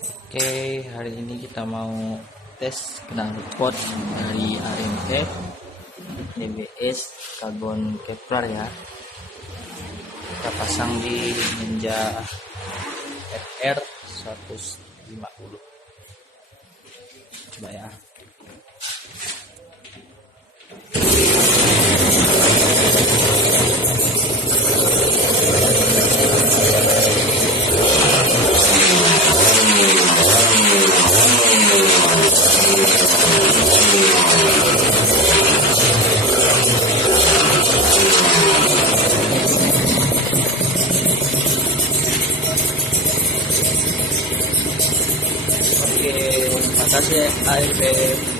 Oke, hari ini kita mau tes knalpot dari RMT DBS karbon keflar ya. Kita pasang di meja FR 150. Coba ya. Oke, terima kasih ARP.